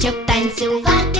щоб танцювати.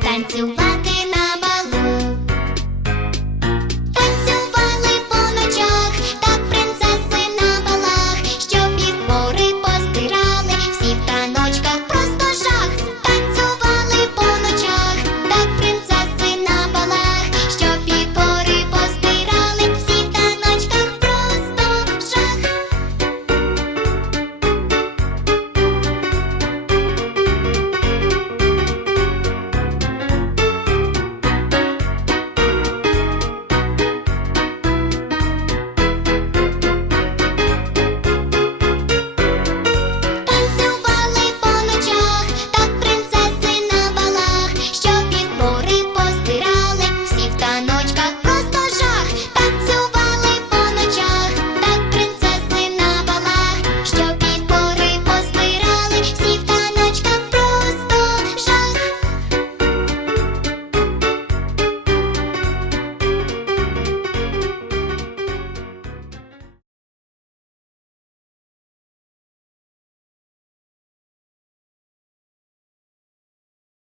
thank